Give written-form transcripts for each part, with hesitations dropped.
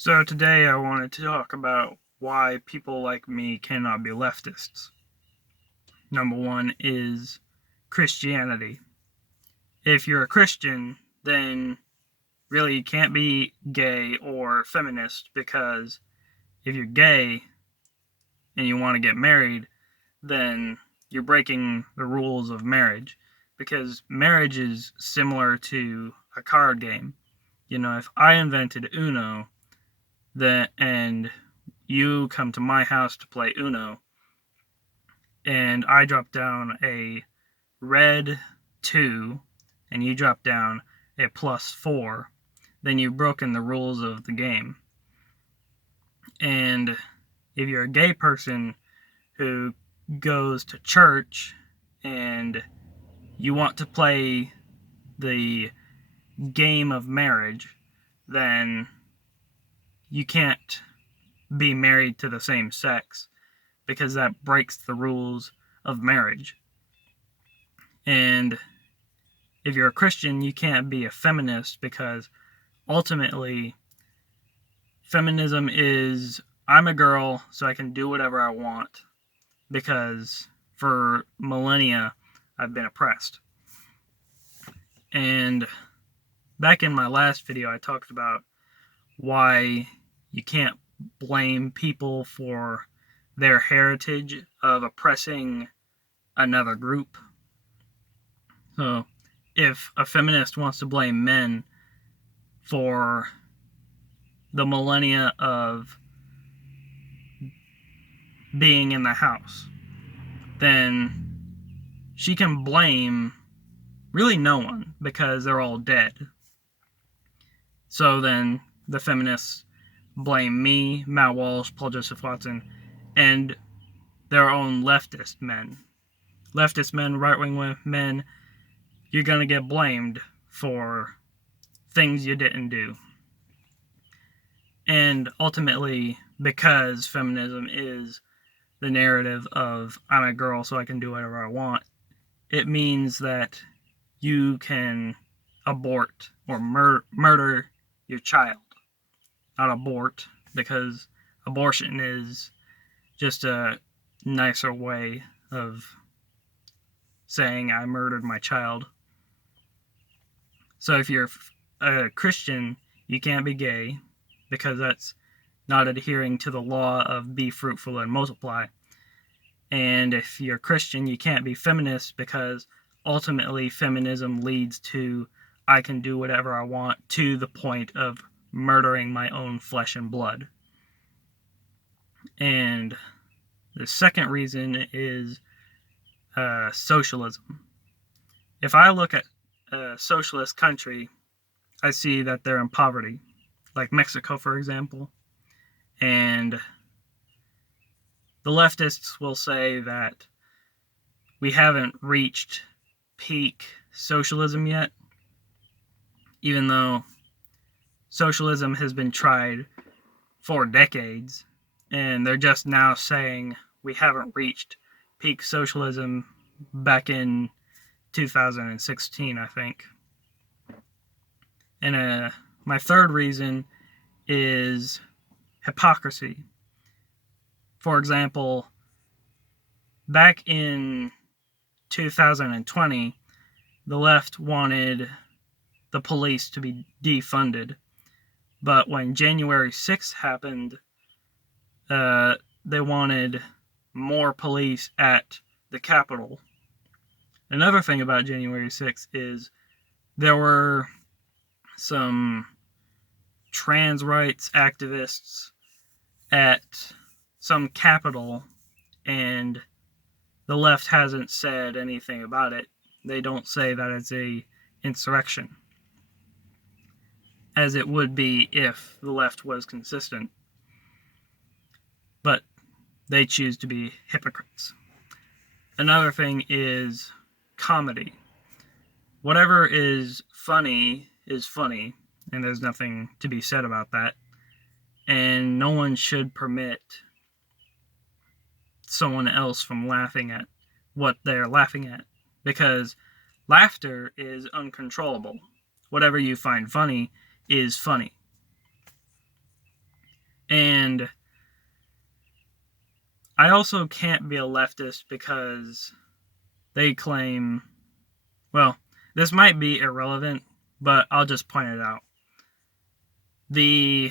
So today I wanted to talk about why people like me cannot be leftists. Number one is Christianity. If you're a Christian, then really you can't be gay or feminist, because if you're gay and you want to get married, then you're breaking the rules of marriage, because marriage is similar to a card game. If I invented Uno, and you come to my house to play Uno, and I drop down a red 2, and you drop down a +4, then you've broken the rules of the game. And if you're a gay person who goes to church and you want to play the game of marriage, then you can't be married to the same sex, because that breaks the rules of marriage. And if you're a Christian, you can't be a feminist, because ultimately feminism is, I'm a girl so I can do whatever I want, because for millennia I've been oppressed. And back in my last video I talked about why you can't blame people for their heritage of oppressing another group. So if a feminist wants to blame men for the millennia of being in the house, then she can blame really no one, because they're all dead. So then the feminists blame me, Matt Walsh, Paul Joseph Watson, and their own leftist men. Leftist men, right-wing men, you're going to get blamed for things you didn't do. And ultimately, because feminism is the narrative of I'm a girl so I can do whatever I want, it means that you can abort or murder your child. Not abort, because abortion is just a nicer way of saying I murdered my child. So if you're a Christian, you can't be gay, because that's not adhering to the law of be fruitful and multiply. And if you're Christian, you can't be feminist, because ultimately feminism leads to I can do whatever I want, to the point of murdering my own flesh and blood. And the second reason is socialism. If I look at a socialist country, I see that they're in poverty, like Mexico, for example. And the leftists will say that we haven't reached peak socialism yet, even though socialism has been tried for decades, and they're just now saying we haven't reached peak socialism back in 2016, I think. And my third reason is hypocrisy. For example, back in 2020, the left wanted the police to be defunded. But when January 6th happened, they wanted more police at the Capitol. Another thing about January 6th is there were some trans rights activists at some Capitol, and the left hasn't said anything about it. They don't say that it's a insurrection, as it would be if the left was consistent. But they choose to be hypocrites. Another thing is comedy. Whatever is funny, and there's nothing to be said about that. And no one should permit someone else from laughing at what they're laughing at, because laughter is uncontrollable. Whatever you find funny is funny. I also can't be a leftist because they claim, well, this might be irrelevant, but I'll just point it out. The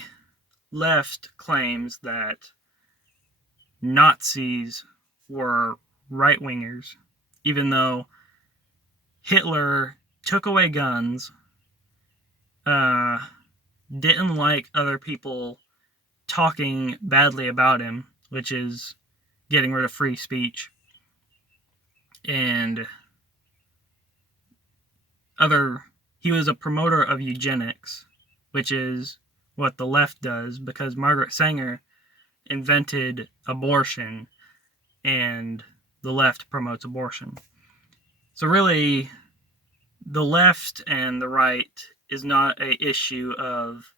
left claims that Nazis were right-wingers, even though Hitler took away guns, didn't like other people talking badly about him, which is getting rid of free speech, and he was a promoter of eugenics, which is what the left does, because Margaret Sanger invented abortion, and the left promotes abortion. So really, the left and the right is not an issue of